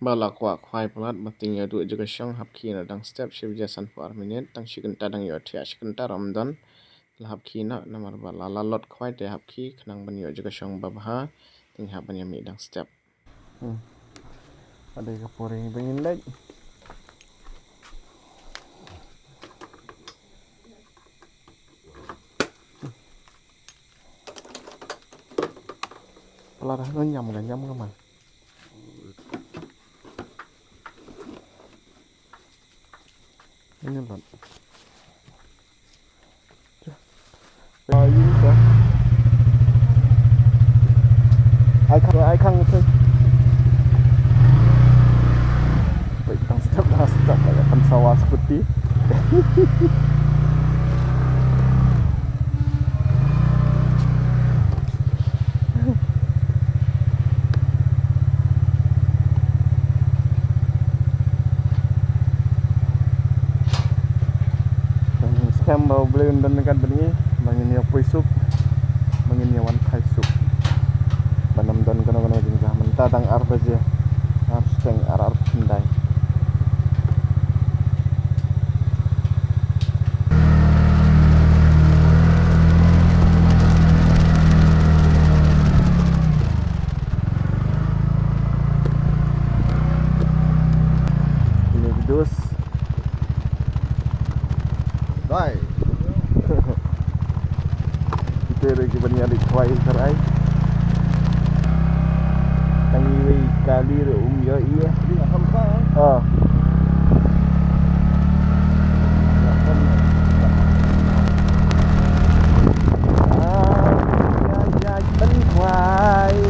Balak wa khwai palat bating ya du jaga syang hapki na dang step shiv jasan for minute tang shikin ta dang yo thia shikin ta ramdan la hapki na namar bala la lot khwai te hapki khnang ban yo jaga syang babha ting ha ban yami dang step ada ka poring bangin lek pelarah no nyam ka man ini lot ayu ka ai khang thôi baik tang step ada kan sawah seperti scam bau beli undan dekat begini bangin ya puisup bangin ya wan khai sup banam dan kana jingga menta dang arbaje harus teng arar pindai ini dus bye kita lagi bernyali kuai terai tangi kali ya iya ini hampa ben kuai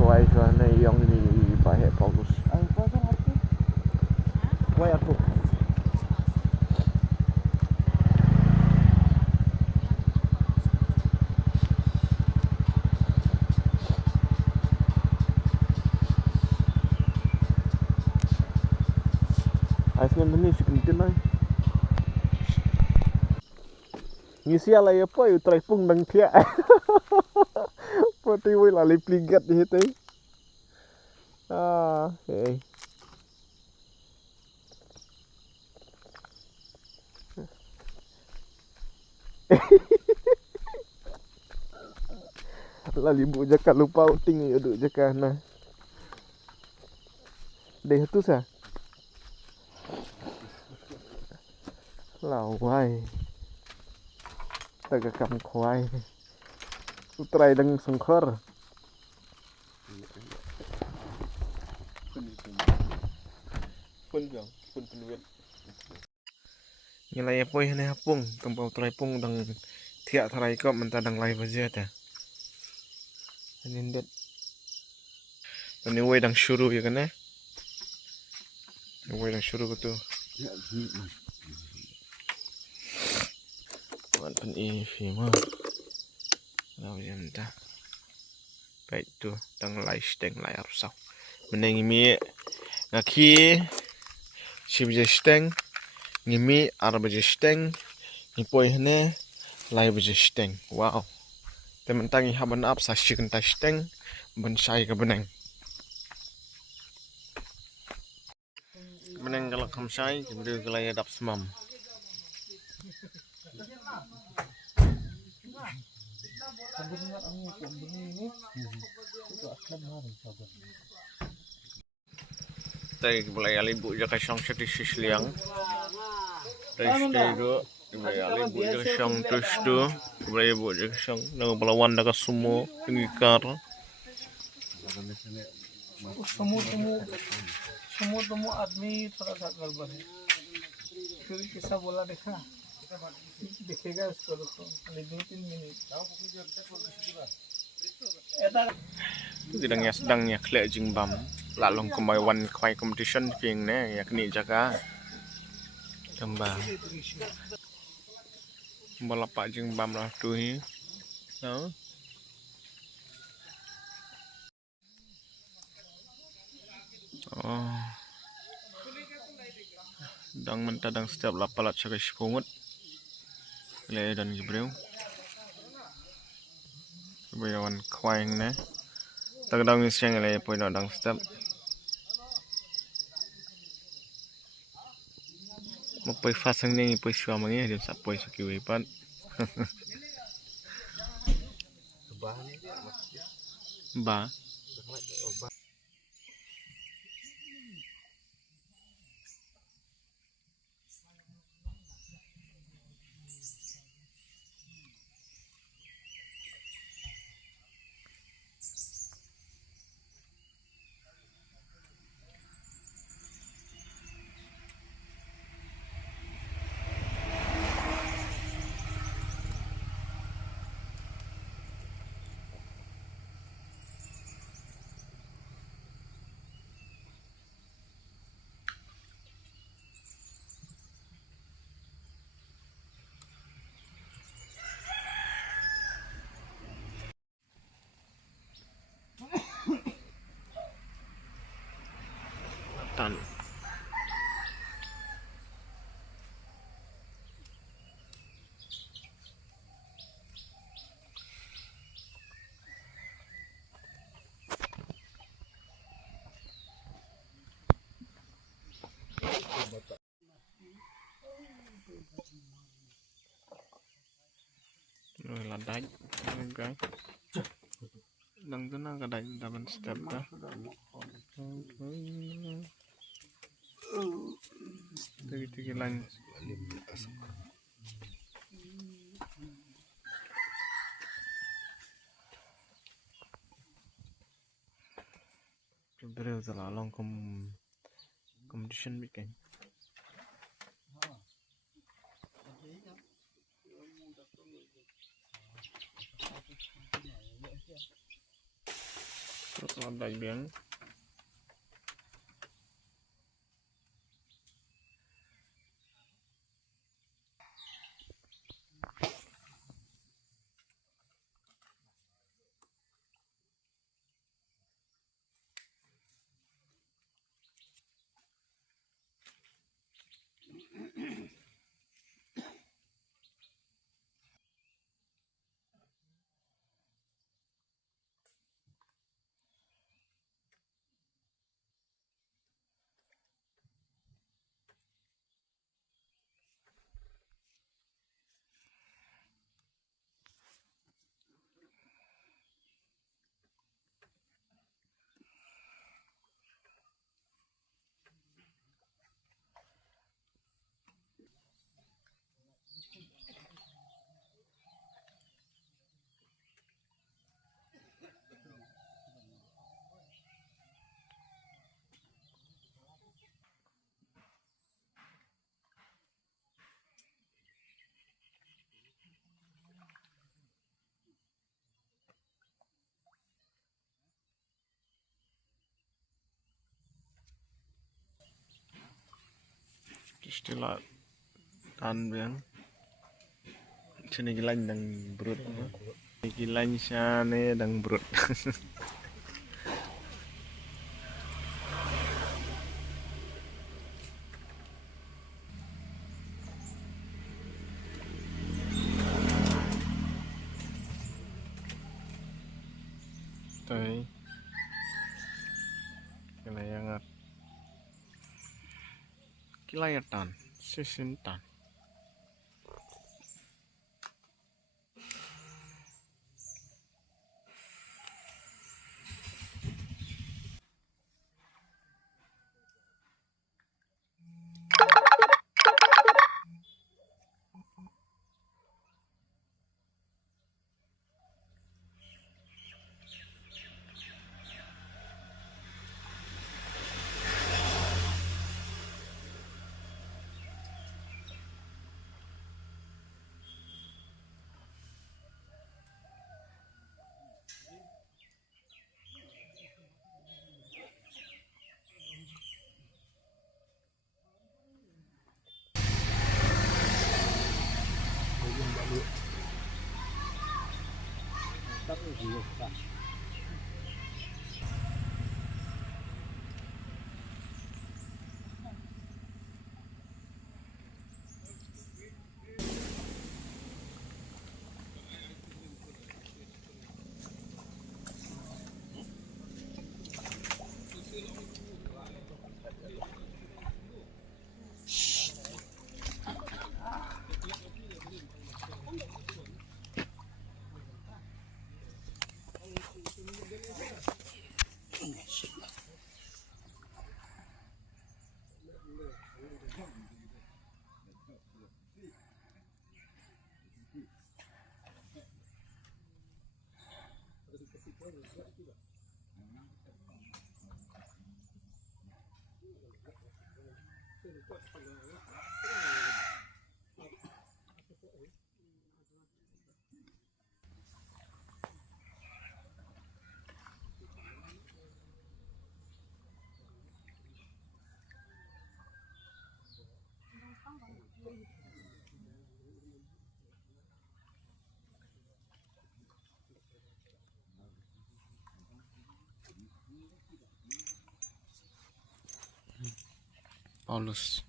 kuai sana yang ini pakai fokus kuai aku aisnya ini sekentin ay ngisi ala ya po yu trepung dang thia pati wei la lipligat di hite hey lali bu jaka lupa uting ya duk jaka na deh tu sa lawai taga kam khwai utrai dang sungkhor pun penwet ngilai poi hane hapung kampau trai pung dang thia tharai ko menta dang lai baje ta anin det ani wei dang shuru ya kan wei dang shuru ko tu wan pen i fima lau jam ta baik tu dang lai steng lai arsau meneng mi ngaki shibje steng ngimi arbaje steng nipoi hane lai baje steng wow temen tangi haban ap sa chicken ta steng ban sai ka beneng kalau kamsai kemudian kelai dap semam tay boleh ali bu jaka syang seti sisliang tay stay do boleh ali bu jaka syang terus do boleh bu jaka syang nang pelawan daka sumo ngikar समूह आदमी थोड़ा सा गड़बड़ है फिर कैसा बोला देखेगा उसको रुको खाली 2-3 minute sedangnya klek jingbam lalong kumai wan kwai competition pieng ne yakni jaga tambah balapak jingbam lah tu hi dang menta dang setiap lapalat cakai sepungut le dan gibreu Bayawan khoang nè. Tag dang siang le poi no dang step. Một poi phát sang này poi xua mà nghe điểm sắp poi su kiwi pan. Ba. Tan. Rồi là đánh cái đằng thứ nào cái đánh double step đó tiga line beliau telah long competition bikin terus ada biang istilah tan biang sini gilan dang brut gilan sana dang brut tay kelayangan kilayatan sesentan Paulus.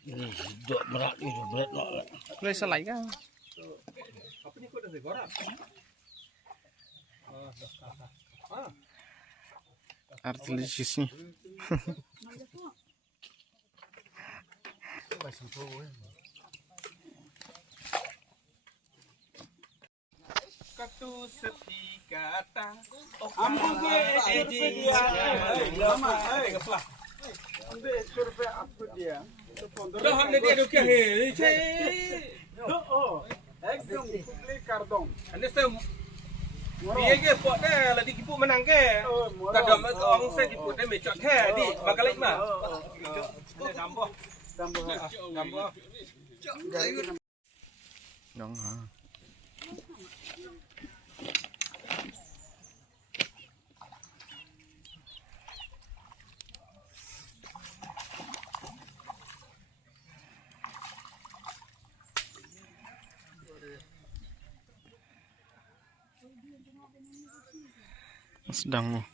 Ini hidup berat itu berat nak. Boleh selai kan? Artilisisnya. Katu sepi kata. Dah hamne dia dok ke he. Ekdom kupli kardom. Ande sem. Dia ke pot dah lah dikipuk menang ke. Kadam orang saya dikipuk dah mecok ke di bakalai mah. Gambo. Gambo. Dong ha. Sedang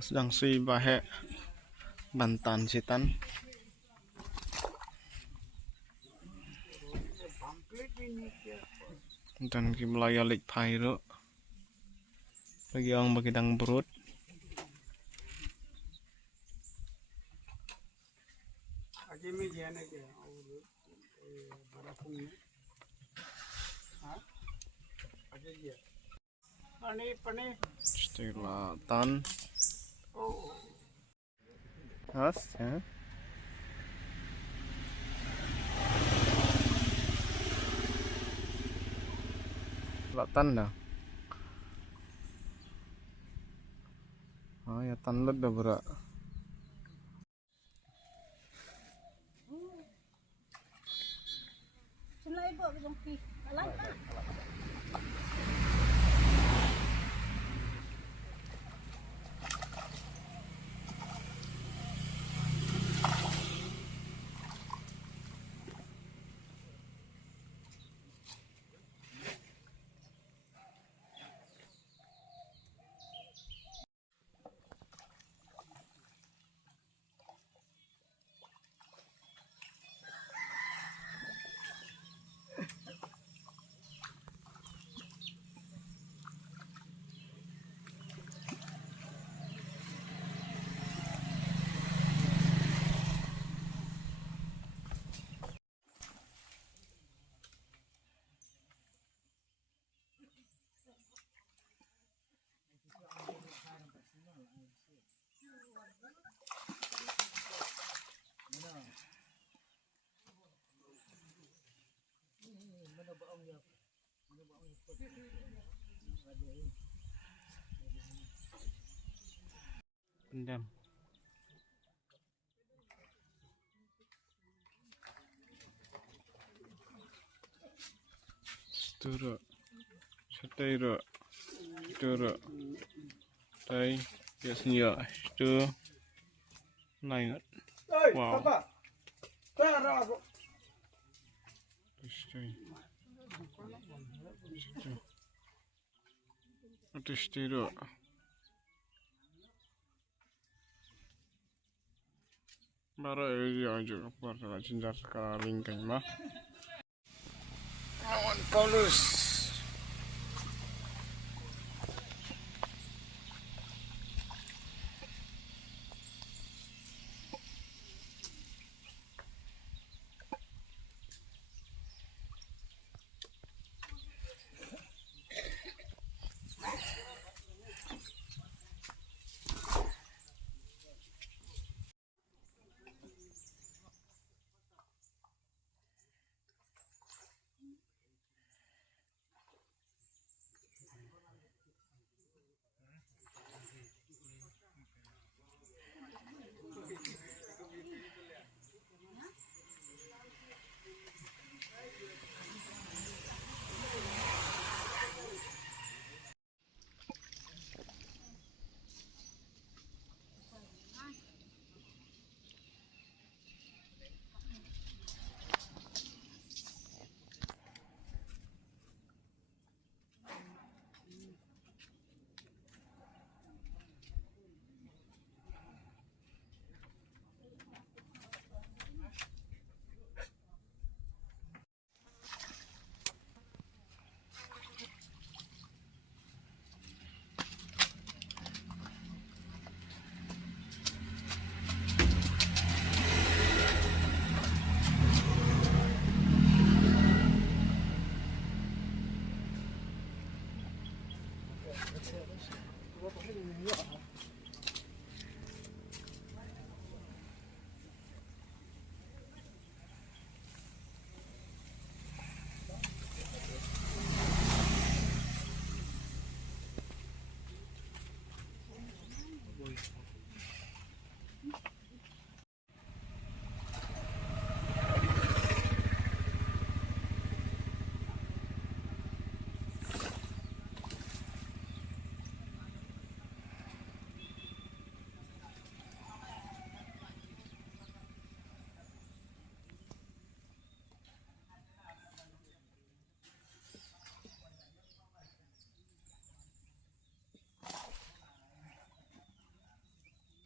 sedang sui bahe Bantan sitan dan kiblaya lik pairo bagi orang bagidang berut आगे में जाने के और बड़ा पुंग हाँ आगे ये पने Selatan Has ya. Selatan dah. Oh ya tanlet dah berak. Pendam. Setara. Setara. Setara. Tai. Biasanya itu naik. Wow. Cara aku. Terus Testiro. Baru ya juga para cinta sekarang kan mah. Lawan Paulus.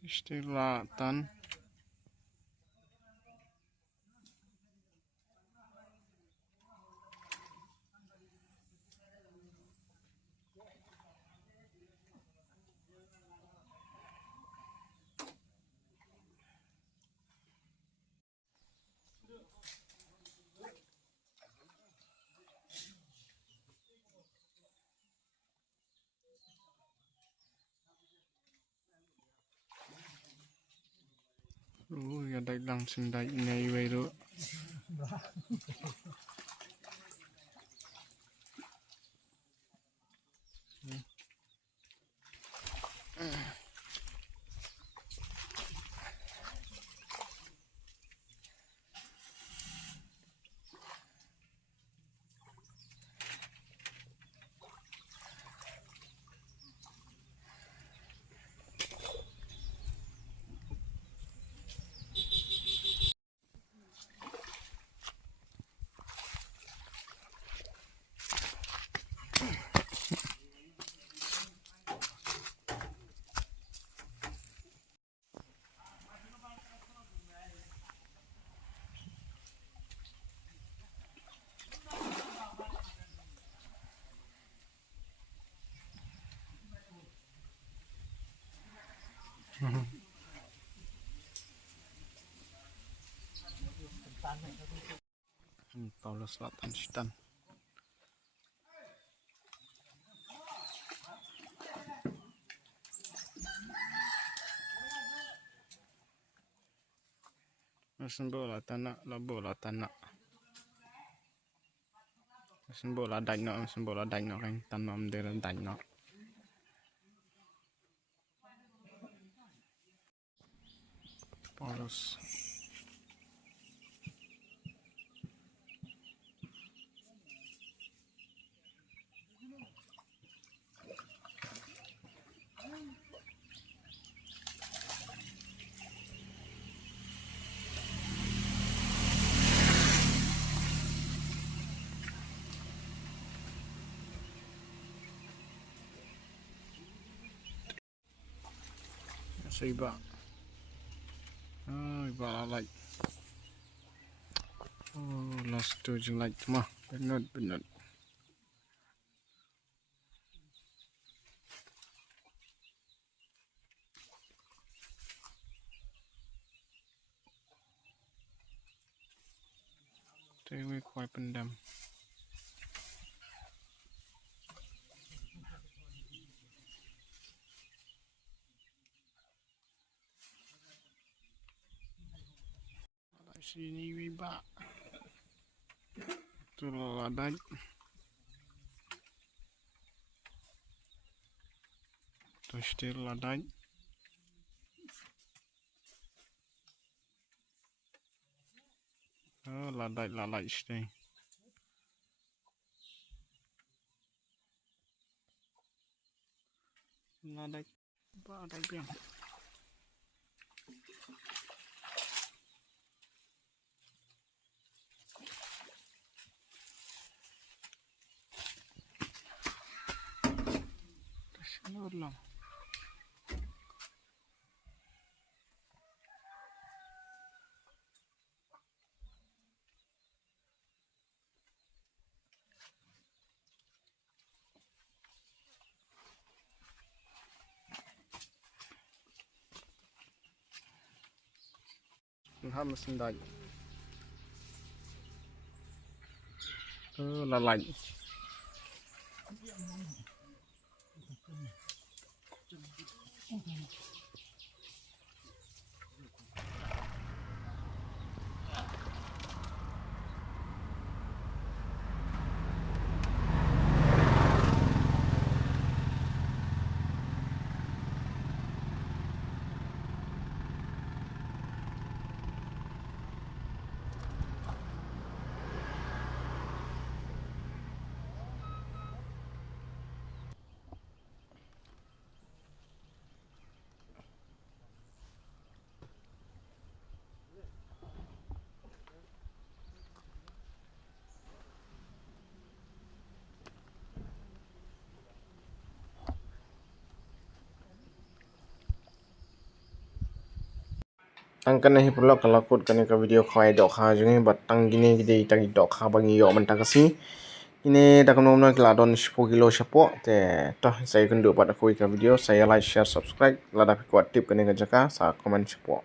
Istilatan. Ya dai langsung dai ngai wei Paulus Selatan Sitan. Mesin bola tanah, lah bola tanah. Mesin bola dino kan tanam dari dino. Paulus. iba. Iba lalai. Last tu jelai mah. Benar. Tewe kuai pendam. Sini wiba. Tu ladai. Tu still ladai. Ladai stay. Ladai. Ladai piang. Terus lang. Ham sendai. Lalai. Angkan nahi perlu kalau kut kene ke video kau dok ha jangan batang gini gede tagi dok ha bagi yo mentang kasi ini tak kena nak ladon 10 kilo sepo te toh saya kundu pada kui ke video saya like share subscribe lada kuat tip kene ke jaka sa komen sepo.